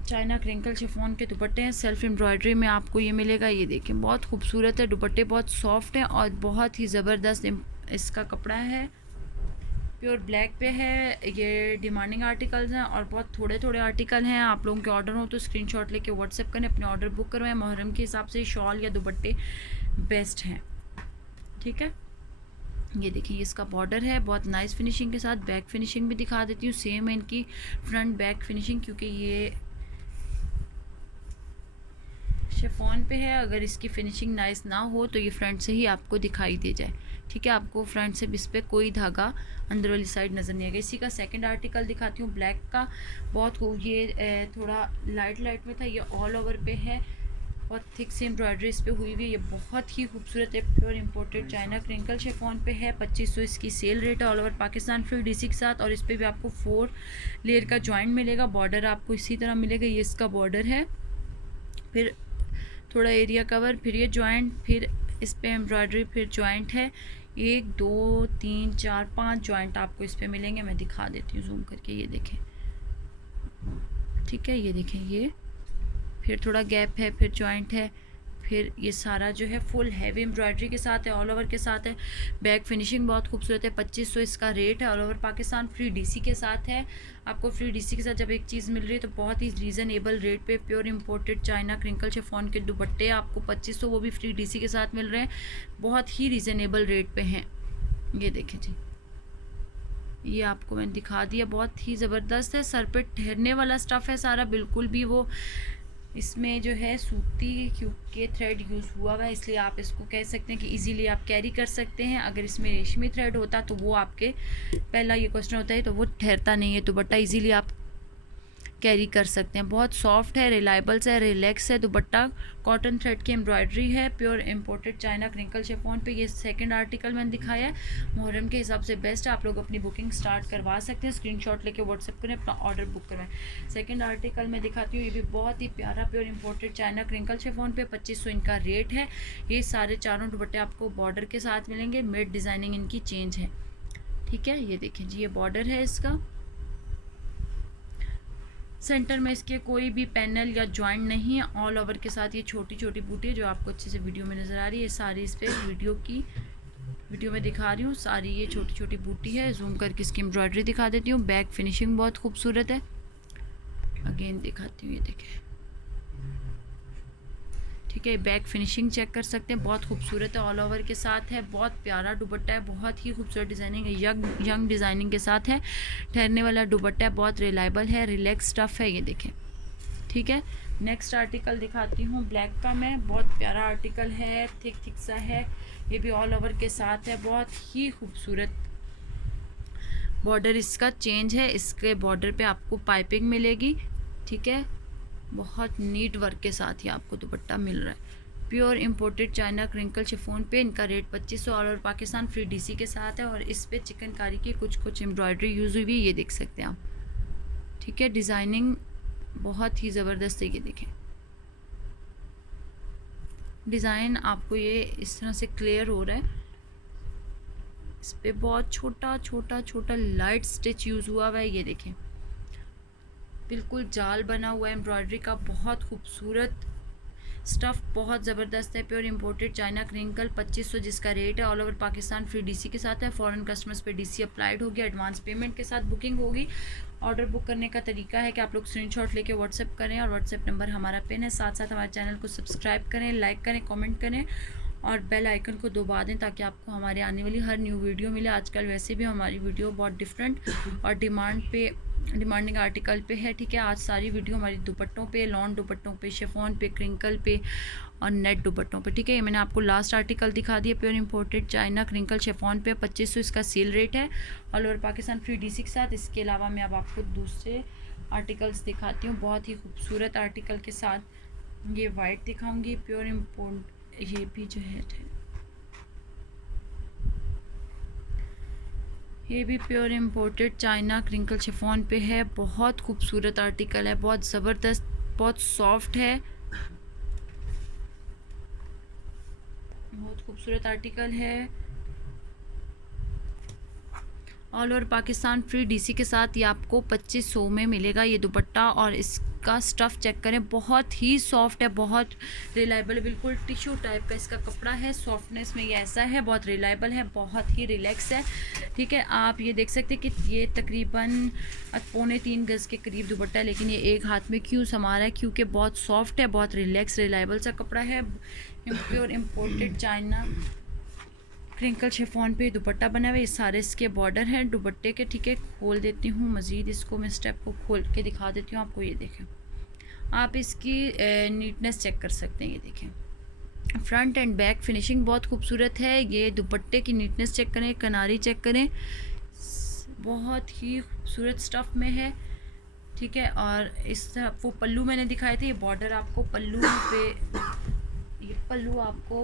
China crinkle chiffon के दुपट्टे हैं, सेल्फ एम्ब्रॉयडरी में आपको ये मिलेगा। ये देखें बहुत खूबसूरत है, दुपट्टे बहुत सॉफ्ट हैं और बहुत ही ज़बरदस्त इसका कपड़ा है। प्योर ब्लैक पे है। ये डिमांडिंग आर्टिकल्स हैं और बहुत थोड़े थोड़े आर्टिकल हैं। आप लोगों के ऑर्डर हो तो स्क्रीनशॉट लेके व्हाट्सएप करें, अपने ऑर्डर बुक करवाएं। मुहर्रम के हिसाब से शॉल या दुपट्टे बेस्ट हैं, ठीक है। ये देखिए इसका बॉर्डर है बहुत नाइस फिनिशिंग के साथ। बैक फिनिशिंग भी दिखा देती हूँ, सेम है इनकी फ्रंट बैक फिनिशिंग, क्योंकि ये शिफॉन पे है। अगर इसकी फिनिशिंग नाइस ना हो तो ये फ्रंट से ही आपको दिखाई दे जाए, ठीक है। आपको फ्रंट से इस पर कोई धागा अंदर वाली साइड नज़र नहीं आएगा। इसी का सेकंड आर्टिकल दिखाती हूँ ब्लैक का। बहुत ये थोड़ा लाइट लाइट में था, ये ऑल ओवर पे है, बहुत थिक से एम्ब्रॉयडरी इस पर हुई हुई है। ये बहुत ही खूबसूरत है, pure imported China crinkle chiffon पे है। 2500 इसकी सेल रेट है all over Pakistan free DC के साथ। और इस पर भी आपको 4 लेयर का जॉइंट मिलेगा। बॉर्डर आपको इसी तरह मिलेगा, ये इसका बॉर्डर है। फिर थोड़ा एरिया कवर, फिर ये जॉइंट, फिर इस पर एम्ब्रॉयडरी, फिर जॉइंट है। 1 2 3 4 5 जॉइंट आपको इस पर मिलेंगे। मैं दिखा देती हूँ जूम करके, ये देखें, ठीक है। ये देखें, ये फिर थोड़ा गैप है, फिर जॉइंट है, फिर ये सारा जो है फुल हैवी एम्ब्रॉयडरी के साथ है, ऑल ओवर के साथ है। बैक फिनिशिंग बहुत खूबसूरत है। 2500 इसका रेट है, all over Pakistan free DC के साथ है। आपको फ्री डीसी के साथ जब एक चीज़ मिल रही है तो बहुत ही रीज़नेबल रेट पे pure imported China crinkle chiffon के दुपट्टे आपको 2500 वो भी फ्री डीसी के साथ मिल रहे हैं, बहुत ही रीज़नेबल रेट पे हैं। ये देखें जी, ये आपको मैंने दिखा दिया, बहुत ही ज़बरदस्त है। सर पे ठहरने वाला स्टफ़ है सारा, बिल्कुल भी वो इसमें जो है सूती क्योंकि थ्रेड यूज़ हुआ हुआ है, इसलिए आप इसको कह सकते हैं कि इजीली आप कैरी कर सकते हैं। अगर इसमें रेशमी थ्रेड होता तो वो आपके पहला ये क्वेश्चन होता है, तो वो ठहरता नहीं है दुपट्टा, इजीली आप कैरी कर सकते हैं। बहुत सॉफ्ट है, रिलायबल है, रिलैक्स है। दुपट्टा कॉटन थ्रेड की एम्ब्रॉयडरी है, pure imported China crinkle chiffon पे। ये सेकंड आर्टिकल मैंने दिखाया है, मुहर्रम के हिसाब से बेस्ट है। आप लोग अपनी बुकिंग स्टार्ट करवा सकते हैं, स्क्रीनशॉट लेके व्हाट्सएप करें, अपना ऑर्डर बुक करवाएं। सेकंड आर्टिकल मैं दिखाती हूँ, ये भी बहुत ही प्यारा pure imported China crinkle chiffon पे 2500 इनका रेट है। ये सारे चारों दुपट्टे आपको बॉर्डर के साथ मिलेंगे, मिड डिज़ाइनिंग इनकी चेंज है, ठीक है। ये देखें जी, ये बॉर्डर है इसका। सेंटर में इसके कोई भी पैनल या जॉइंट नहीं है, ऑल ओवर के साथ ये छोटी छोटी बूटी जो आपको अच्छे से वीडियो में नज़र आ रही है, सारी इस पर वीडियो में दिखा रही हूँ, सारी ये छोटी छोटी बूटी है। जूम करके इसकी एम्ब्रॉयडरी दिखा देती हूँ। बैक फिनिशिंग बहुत खूबसूरत है, अगेन दिखाती हूँ, ये देखें, ठीक है। बैक फिनिशिंग चेक कर सकते हैं, बहुत खूबसूरत है, ऑल ओवर के साथ है। बहुत प्यारा दुपट्टा है, बहुत ही खूबसूरत डिज़ाइनिंग है, यंग डिज़ाइनिंग के साथ है। ठहरने वाला दुपट्टा है, बहुत रिलायबल है, रिलैक्स स्टफ़ है, ये देखें, ठीक है। नेक्स्ट आर्टिकल दिखाती हूँ ब्लैक का मैं, बहुत प्यारा आर्टिकल है, थिक सा है, ये भी ऑल ओवर के साथ है। बहुत ही खूबसूरत बॉर्डर इसका चेंज है, इसके बॉर्डर पे आपको पाइपिंग मिलेगी, ठीक है। बहुत नीट वर्क के साथ ही आपको दुपट्टा मिल रहा है। Pure imported China crinkle chiffon पे इनका रेट 2500 और पाकिस्तान फ्री डीसी के साथ है। और इस पे चिकनकारी की कुछ एम्ब्रॉयडरी यूज़ हुई हुई, ये देख सकते हैं आप, ठीक है। डिज़ाइनिंग बहुत ही ज़बरदस्त है, ये देखें, डिज़ाइन आपको ये इस तरह से क्लियर हो रहा है। इस पर बहुत छोटा छोटा छोटा लाइट स्टिच यूज़ हुआ है, ये देखें, बिल्कुल जाल बना हुआ है एम्ब्रॉयडरी का, बहुत खूबसूरत स्टफ़, बहुत ज़बरदस्त है। प्योर इंपोर्टेड चाइना क्रिंकल 2500 जिसका रेट है, all over Pakistan free DC के साथ है। फॉरेन कस्टमर्स पे डीसी अप्लाइड होगी, एडवांस पेमेंट के साथ बुकिंग होगी। ऑर्डर बुक करने का तरीका है कि आप लोग स्क्रीनशॉट लेके व्हाट्सएप करें और व्हाट्सएप नंबर हमारा पिन है। साथ साथ हमारे चैनल को सब्सक्राइब करें, लाइक करें, कमेंट करें और बेल आइकन को दबा दें ताकि आपको हमारे आने वाली हर न्यू वीडियो मिले। आजकल वैसे भी हमारी वीडियो बहुत डिफरेंट और डिमांडिंग आर्टिकल पे है, ठीक है। आज सारी वीडियो हमारी दुपट्टों पे, लॉन दुपट्टों पे, शिफॉन पे, क्रिंकल पे और नेट दुपट्टों पे, ठीक है। ये मैंने आपको लास्ट आर्टिकल दिखा दिया, pure imported China crinkle chiffon पे 2500 इसका सेल रेट है, all over Pakistan free DC के साथ। इसके अलावा मैं अब आपको दूसरे आर्टिकल्स दिखाती हूँ, बहुत ही खूबसूरत आर्टिकल के साथ। ये वाइट दिखाऊँगी, प्योर इम्पोर्ट, ये भी जो है ये भी pure imported China crinkle chiffon पे है। बहुत खूबसूरत आर्टिकल है, बहुत ज़बरदस्त, बहुत सॉफ्ट है, बहुत खूबसूरत आर्टिकल है। All over Pakistan free DC के साथ ये आपको 2500 में मिलेगा ये दुपट्टा। और इसका स्टफ़ चेक करें, बहुत ही सॉफ्ट है, बहुत रिलायबल है, बिल्कुल टिश्यू टाइप का इसका कपड़ा है। सॉफ्टनेस में ये ऐसा है, बहुत रिलायबल है, बहुत ही रिलैक्स है। ठीक है, आप ये देख सकते हैं कि ये तकरीबन 3.25 गज़ के करीब दुपट्टा है, लेकिन ये एक हाथ में क्यों समा रहा है, क्योंकि बहुत सॉफ्ट है, बहुत रिलैक्स रिलायबल सा कपड़ा है। Pure imported China crinkle chiffon पे दुपट्टा बना हुआ है। ये सारे इसके बॉर्डर हैं दुपट्टे के। ठीक है, खोल देती हूँ मज़ीद, इसको मैं स्टेप को खोल के दिखा देती हूँ आपको। ये देखें, आप इसकी नीटनेस चेक कर सकते हैं। ये देखें, फ्रंट एंड बैक फिनिशिंग बहुत खूबसूरत है। ये दुपट्टे की नीटनेस चेक करें, किनारी चेक करें, बहुत ही खूबसूरत स्टफ़ में है। ठीक है, और इस वो पल्लू मैंने दिखाए थे, ये बॉर्डर आपको पल्लू पे, ये पल्लू आपको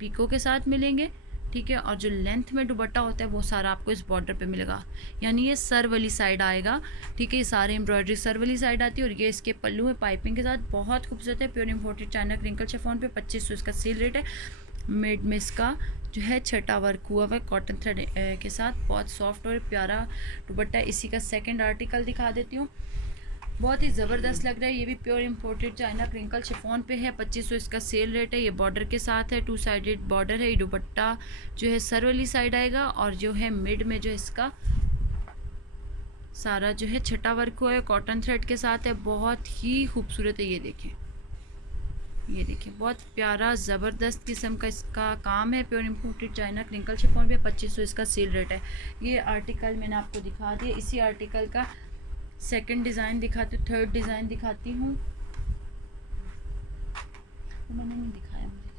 पीको के साथ मिलेंगे। ठीक है, और जो लेंथ में दुपट्टा होता है वो सारा आपको इस बॉर्डर पे मिलेगा, यानी ये सर वाली साइड आएगा। ठीक है, ये सारे एम्ब्रॉयडरी सर वाली साइड आती है, और ये इसके पल्लू में पाइपिंग के साथ बहुत खूबसूरत है। Pure imported China crinkle chiffon पे 2500 इसका सेल रेट है। मिड में इसका जो है छटा वर्क हुआ हुआ है कॉटन थ्रेड के साथ, बहुत सॉफ्ट और प्यारा दुपट्टा है। इसी का सेकेंड आर्टिकल दिखा देती हूँ, बहुत ही ज़बरदस्त लग रहा है। ये भी pure imported China crinkle chiffon पे है, 2500 इसका सेल रेट है। ये बॉर्डर के साथ है, 2 साइडेड बॉर्डर है। ये दुपट्टा जो है सर वाली साइड आएगा, और जो है मिड में जो इसका सारा जो है छटा वर्क हुआ है कॉटन थ्रेड के साथ है, बहुत ही खूबसूरत है। ये देखें, ये देखिए, बहुत प्यारा ज़बरदस्त किस्म का इसका काम है। Pure imported China crinkle chiffon पे 2500 इसका सेल रेट है। ये आर्टिकल मैंने आपको दिखा दिया। इसी आर्टिकल का सेकंड डिज़ाइन दिखाती हूँ, थर्ड डिज़ाइन दिखाती हूँ, तो मैंने नहीं दिखाया मुझे।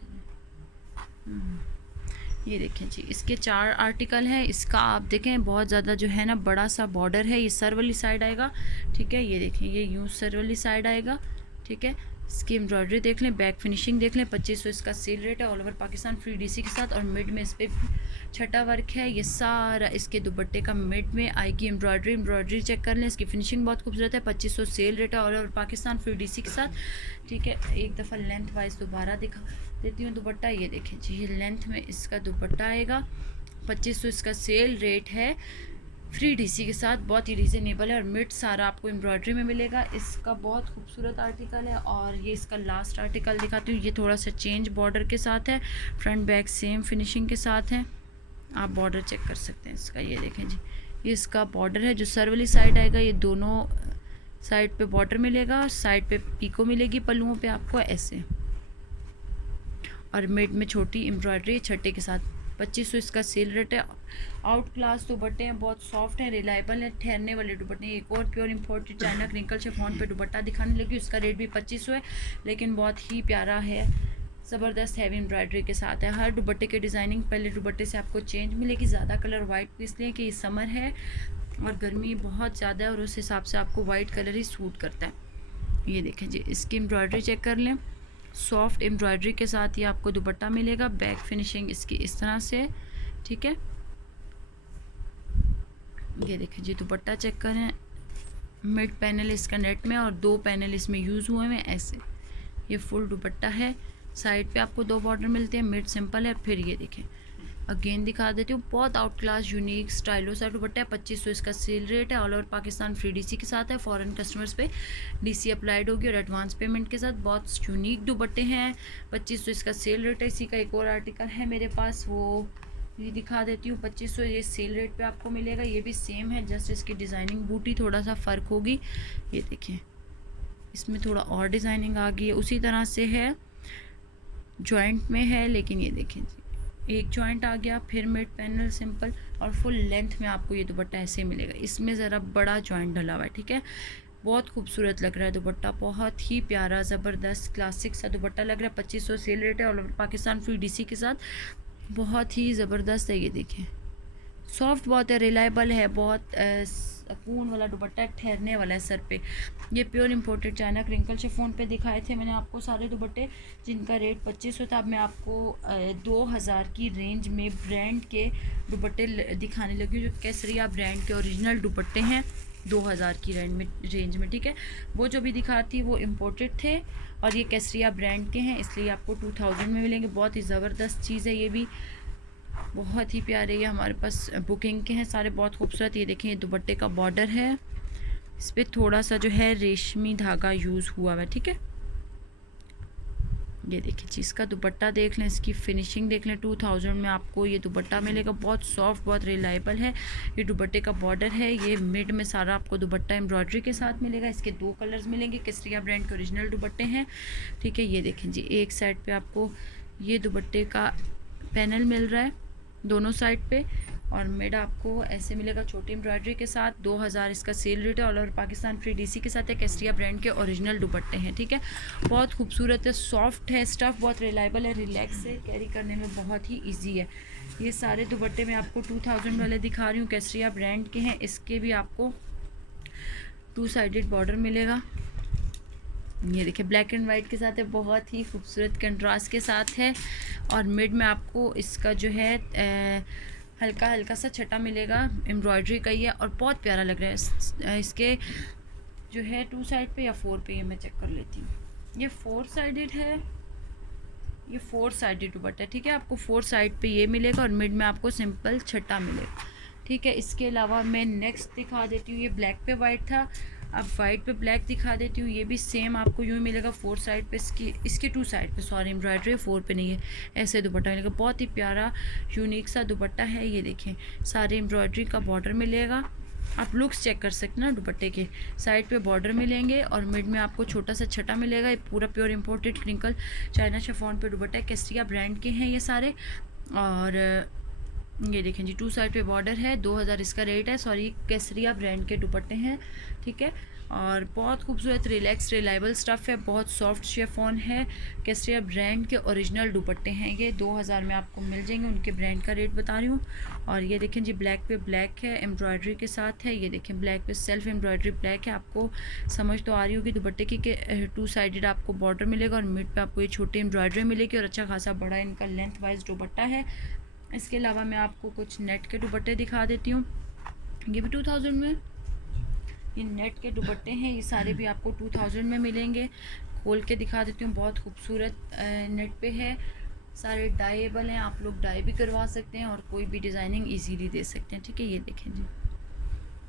ये देखें जी, इसके 4 आर्टिकल हैं। इसका आप देखें बहुत ज़्यादा जो है ना बड़ा सा बॉर्डर है, ये सर वाली साइड आएगा। ठीक है, ये देखें, ये यूँ सर वाली साइड आएगा। ठीक है, इसकी एम्ब्रॉयडरी देख लें, बैक फिनिशिंग देख लें। 2500 इसका सेल रेट है, all over Pakistan free DC के साथ। और मिड में इस पर छठा वर्क है। ये सारा इसके दुपट्टे का मिड में आएगी एम्ब्रॉयडरी चेक कर लें, इसकी फिनिशिंग बहुत खूबसूरत है। 2500 सेल रेट है, all over Pakistan free DC के साथ। ठीक है, एक दफ़ा लेंथ वाइज दोबारा दिखा देती हूँ दुपट्टा। ये देखें जी, ये लेंथ में इसका दुपट्टा आएगा। 2500 इसका सेल रेट है, फ्री डीसी के साथ, बहुत ही रीज़नेबल है। और मिड सारा आपको एम्ब्रॉयडरी में मिलेगा। इसका बहुत खूबसूरत आर्टिकल है। और ये इसका लास्ट आर्टिकल दिखाती हूँ, ये थोड़ा सा चेंज बॉर्डर के साथ है, फ्रंट बैक सेम फिनिशिंग के साथ है। आप बॉर्डर चेक कर सकते हैं इसका। ये देखें जी, ये इसका बॉर्डर है जो सर वाली साइड आएगा। ये दोनों साइड पे बॉर्डर मिलेगा, साइड पे पीको मिलेगी पल्लुओं पे आपको ऐसे, और मिड में छोटी एम्ब्रॉयडरी छट्टे के साथ। 2500 इसका सेल रेट है। आउट क्लास दुपट्टे हैं, बहुत सॉफ्ट हैं, रिलायबल हैं, ठहरने वाले दुपट्टे। एक और pure imported China crinkle chiffon पे दुपट्टा दिखाने लगी, उसका रेट भी 2500 है, लेकिन बहुत ही प्यारा है, ज़बरदस्त हैवी एम्ब्रॉयडरी के साथ है। हर दुपट्टे की डिज़ाइनिंग पहले दुपट्टे से आपको चेंज मिलेगी। ज़्यादा कलर वाइट इसलिए कि ये समर है और गर्मी बहुत ज़्यादा है, और उस हिसाब से आपको वाइट कलर ही सूट करता है। ये देखें जी, इसकी एम्ब्रॉयडरी चेक कर लें, सॉफ्ट एम्ब्रॉयडरी के साथ ये आपको दुपट्टा मिलेगा। बैक फिनिशिंग इसकी इस तरह से। ठीक है, ये देखें जी, दुपट्टा चेक करें, मिड पैनल इसका नेट में और 2 पैनल इसमें यूज़ हुए हैं ऐसे। ये फुल दुपट्टा है, साइड पे आपको 2 बॉर्डर मिलते हैं, मिड सिंपल है। फिर ये देखें, अगेन दिखा देती हूँ, बहुत आउट क्लास यूनिक स्टाइलो सा दुपट्टा है। 2500 इसका सेल रेट है, all over Pakistan free DC के साथ है। फॉरेन कस्टमर्स पे डीसी अप्लाइड होगी और एडवांस पेमेंट के साथ। बहुत यूनिक दुपट्टे हैं, 2500 इसका सेल रेट है। इसी का एक और आर्टिकल है मेरे पास, वो ये दिखा देती हूँ। 2500 ये सेल रेट पे आपको मिलेगा। ये भी सेम है, जस्ट इसकी डिज़ाइनिंग बूटी थोड़ा सा फ़र्क होगी। ये देखें, इसमें थोड़ा और डिज़ाइनिंग आ गई है, उसी तरह से है, जॉइंट में है, लेकिन ये देखें जी, एक जॉइंट आ गया, फिर मिड पैनल सिंपल, और फुल लेंथ में आपको ये दुपट्टा ऐसे मिलेगा। इसमें ज़रा बड़ा जॉइंट डला हुआ है। ठीक है, बहुत खूबसूरत लग रहा है दुपट्टा, बहुत ही प्यारा ज़बरदस्त क्लासिक सा दुपट्टा लग रहा है। 2500 सेल रेट है, all over Pakistan free DC के साथ, बहुत ही ज़बरदस्त है। ये देखें, सॉफ्ट बहुत है, रिलायबल है, बहुत सुकून वाला दुपट्टा है, ठहरने वाला है सर पे। ये pure imported China crinkle chiffon पे दिखाए थे मैंने आपको सारे दुपट्टे, जिनका रेट 2500 था। अब मैं आपको 2000 की रेंज में ब्रांड के दुपट्टे दिखाने लगी हूँ, जो केसरिया ब्रांड के ओरिजिनल दुपट्टे हैं 2000 की रेंज में, ठीक है। वो जो भी दिखा थी वो इम्पोर्टेड थे, और ये केसरिया ब्रांड के हैं, इसलिए आपको 2000 में मिलेंगे। बहुत ही ज़बरदस्त चीज़ है ये भी, बहुत ही प्यारे। ये हमारे पास बुकिंग के हैं सारे, बहुत खूबसूरत। ये देखें, ये दुपट्टे का बॉर्डर है, इस पर थोड़ा सा जो है रेशमी धागा यूज़ हुआ है, ठीक है। ये देखिए जी, इसका दुपट्टा देख लें, इसकी फिनिशिंग देख लें। 2000 में आपको ये दुपट्टा मिलेगा, बहुत सॉफ्ट, बहुत रिलायबल है। ये दुपट्टे का बॉर्डर है, ये मिड में सारा आपको दुपट्टा एम्ब्रॉयडरी के साथ मिलेगा। इसके 2 कलर्स मिलेंगे, केसरिया ब्रांड के ओरिजिनल दुपट्टे हैं, ठीक है। ये देखें जी, एक साइड पे आपको ये दुपट्टे का पैनल मिल रहा है दोनों साइड पे, और मिड आपको ऐसे मिलेगा छोटी एम्ब्रॉयडरी के साथ। 2000 इसका सेल रेट है, all over Pakistan free DC के साथ है। केसरिया ब्रांड के ओरिजिनल दुपट्टे हैं, ठीक है। बहुत खूबसूरत है, सॉफ्ट है, स्टफ़ बहुत रिलायबल है, रिलैक्स है, कैरी करने में बहुत ही इजी है। ये सारे दुपट्टे मैं आपको 2000 वाले दिखा रही हूँ, केसरिया ब्रांड के हैं। इसके भी आपको 2 साइडेड बॉर्डर मिलेगा। ये देखिए, ब्लैक एंड वाइट के साथ है, बहुत ही खूबसूरत कंट्रास्ट के साथ है। और मिड में आपको इसका जो है हल्का हल्का सा छटा मिलेगा, एम्ब्रॉयडरी का ही है, और बहुत प्यारा लग रहा है। इसके जो है 2 साइड पे या 4 पे, ये मैं चेक कर लेती हूँ। ये 4 साइडेड है, ये 4 साइडेड दुपट्टा है, ठीक है। आपको 4 साइड पे ये मिलेगा, और मिड में आपको सिंपल छटा मिलेगा, ठीक है। इसके अलावा मैं नेक्स्ट दिखा देती हूँ, ये ब्लैक पे वाइट था, अब वाइट पे ब्लैक दिखा देती हूँ। ये भी सेम आपको यूँ मिलेगा, 4 साइड पे, इसके 2 साइड पे, सॉरी एम्ब्रॉयडरी 4 पे नहीं है, ऐसे दुपट्टा मिलेगा। बहुत ही प्यारा यूनिक सा दुपट्टा है। ये देखें, सारे एम्ब्रॉयडरी का बॉर्डर मिलेगा, आप लुक्स चेक कर सकते हैं ना दुपट्टे के। साइड पे बॉर्डर मिलेंगे, और मिड में आपको छोटा सा छटा मिलेगा। ये पूरा pure imported crinkle China chiffon पे दुपट्टा है, केसरिया ब्रांड के हैं ये सारे। और ये देखें जी, 2 साइड पे बॉर्डर है, 2000 इसका रेट है, सॉरी केसरिया ब्रांड के दुपट्टे हैं, ठीक है। और बहुत खूबसूरत, रिलैक्स, रिलायबल स्टफ़ है, बहुत सॉफ्ट शिफॉन है, केसरिया ब्रांड के ओरिजिनल दुपट्टे हैं ये। 2000 में आपको मिल जाएंगे, उनके ब्रांड का रेट बता रही हूँ। और ये देखें जी, ब्लैक पे ब्लैक है, एम्ब्रॉयडरी के साथ है। ये देखें, ब्लैक पे सेल्फ एम्ब्रॉयडरी ब्लैक है। आपको समझ तो आ रही होगी दुपट्टे की कि 2 साइडेड आपको बॉर्डर मिलेगा, और मिड पे आपको ये छोटी एम्ब्रॉयडरी मिलेगी, और अच्छा खासा बड़ा इनका लेंथ वाइज दुपट्टा है। इसके अलावा मैं आपको कुछ नेट के दुपट्टे दिखा देती हूँ, ये भी 2000 में। ये नेट के दुपट्टे हैं, ये सारे भी आपको 2000 में मिलेंगे। खोल के दिखा देती हूँ, बहुत खूबसूरत नेट पे है, सारे डाइएबल हैं, आप लोग डाई भी करवा सकते हैं, और कोई भी डिज़ाइनिंग इजीली दे सकते हैं, ठीक है। ये देखें जी,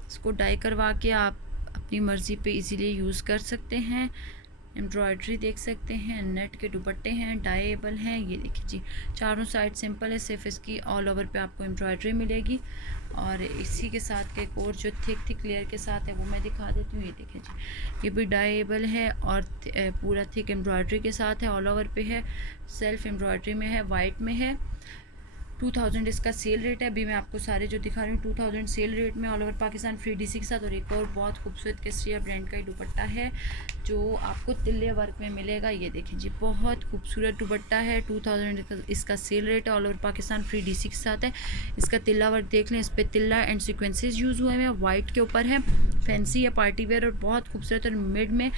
इसको डाई करवा के आप अपनी मर्ज़ी पे इजीली यूज़ कर सकते हैं। एम्ब्रॉयडरी देख सकते हैं, नेट के दुपट्टे हैं, डाइएबल हैं। ये देखिए जी, चारों साइड सिंपल है, सिर्फ इसकी ऑल ओवर पे आपको एम्ब्रॉयडरी मिलेगी। और इसी के साथ के एक और जो थिक लेयर के साथ है वो मैं दिखा देती हूँ। ये देखें जी, ये भी डाइएबल है, और पूरा थिक एम्ब्रॉयडरी के साथ है, ऑल ओवर पे है, सेल्फ एम्ब्रॉयडरी में है, वाइट में है। 2000 इसका सेल रेट है। अभी मैं आपको सारे जो दिखा रही हूँ 2000 सेल रेट में, all over Pakistan free DC के साथ। और एक और बहुत खूबसूरत केसरिया ब्रांड का ही दुपट्टा है, जो आपको तिल्ले वर्क में मिलेगा। ये देखें जी, बहुत खूबसूरत दुपट्टा है, 2000 इसका सेल रेट है, all over Pakistan free DC के साथ है। इसका तिल्ला वर्क देख लें, इस पर तिल्ला एंड सिक्वेंसेस यूज़ हुए हैं, वाइट के ऊपर है, फैंसी है, पार्टी वेयर, और बहुत खूबसूरत। और मिड में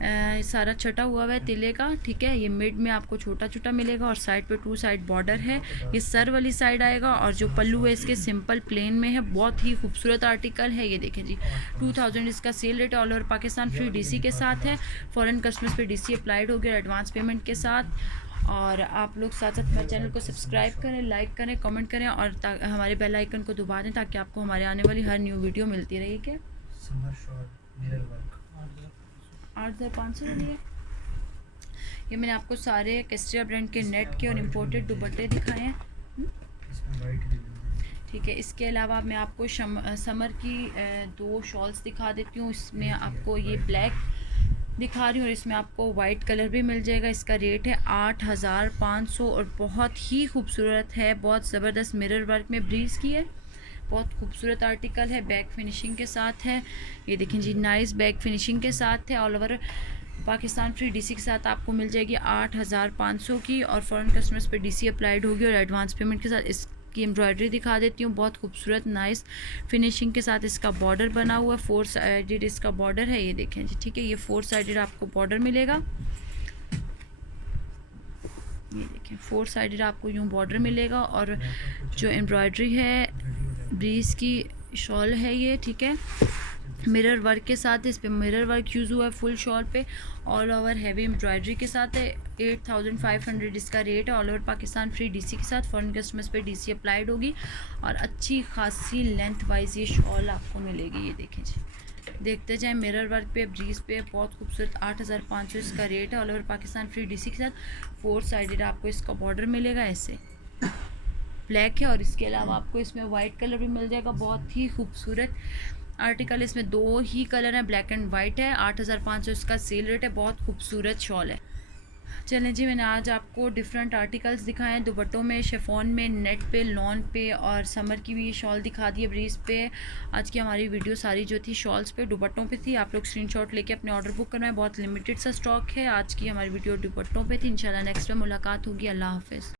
सारा छटा हुआ है तिले का, ठीक है। ये मिड में आपको छोटा छोटा मिलेगा, और साइड पे 2 साइड बॉर्डर है। ये सर वाली साइड आएगा, और जो पल्लू है इसके सिंपल प्लेन में है, बहुत ही खूबसूरत आर्टिकल है। ये देखें जी, 2000 इसका cell rate, all over Pakistan free DC के साथ है। फॉरेन कस्टमर्स पे डीसी अप्लाइड हो गया एडवांस पेमेंट के साथ। और आप लोग साथ साथ मेरे चैनल को सब्सक्राइब करें, लाइक करें, कमेंट करें, और हमारे बेल आइकन को दबा दें, ताकि आपको हमारे आने वाली हर न्यू वीडियो मिलती रहे। क्या 8500 दिए। ये मैंने आपको सारे केसरिया ब्रांड के नेट के और इम्पोर्टेड दुपट्टे दिखाए हैं, ठीक है। इसके अलावा मैं आपको समर की 2 शॉल्स दिखा देती हूँ। इसमें आपको ये ब्लैक दिखा रही हूँ, और इसमें आपको वाइट कलर भी मिल जाएगा। इसका रेट है 8500, और बहुत ही खूबसूरत है, बहुत ज़बरदस्त मिरर वर्क में ब्रीज की है, बहुत खूबसूरत आर्टिकल है, बैक फिनिशिंग के साथ है। ये देखें जी, नाइस बैक फिनिशिंग के साथ है, all over Pakistan free DC के साथ आपको मिल जाएगी 8500 की। और फॉरेन कस्टमर्स पे डीसी अप्लाइड होगी, और एडवांस पेमेंट के साथ। की एम्ब्रॉयडरी दिखा देती हूँ। बहुत खूबसूरत नाइस फिनिशिंग के साथ इसका बॉर्डर बना हुआ है। 4 साइडेड इसका बॉर्डर है, ये देखें जी, ठीक है। ये 4 साइडेड आपको बॉर्डर मिलेगा, ये देखें 4 साइडेड आपको यूँ बॉर्डर मिलेगा। और जो एम्ब्रॉयडरी है ब्रीज की शॉल है ये, ठीक है, मिरर वर्क के साथ है। इस पे मिरर वर्क यूज़ हुआ है फुल शॉल पे, ऑल ओवर हैवी एम्ब्रॉयडरी के साथ है। 8500 इसका रेट है। All over Pakistan free DC के साथ, फॉरेन कस्टमर्स पे डीसी अप्लाइड होगी और अच्छी खासी लेंथ वाइज ये शॉल आपको मिलेगी। ये देखें जी, देखते जाएं। मिरर वर्क पे, ब्रीज पे, बहुत खूबसूरत। 8500 इसका रेट है। All over Pakistan free DC के साथ 4 साइडेड आपको इसका बॉर्डर मिलेगा, ऐसे ब्लैक है। और इसके अलावा आपको इसमें वाइट कलर भी मिल जाएगा, बहुत ही खूबसूरत आर्टिकल। इसमें 2 ही कलर हैं, ब्लैक एंड वाइट है। 8500 इसका सेल रेट है। बहुत खूबसूरत शॉल है। चलें जी, मैंने आज आपको डिफरेंट आर्टिकल्स दिखाए हैं, दुपट्टों में, शिफॉन में, नेट पे, लॉन पे, और समर की भी शॉल दिखा दी है ब्रीज पे। आज की हमारी वीडियो सारी जो थी शॉल्स पे, दुपट्टों पे थी। आप लोग स्क्रीनशॉट लेके अपने ऑर्डर बुक करवाएं, बहुत लिमिटेड सा स्टॉक है। आज की हमारी वीडियो दुपट्टों पे थी। इंशाल्लाह नेक्स्ट में मुलाकात होगी। अल्लाह हाफिज़।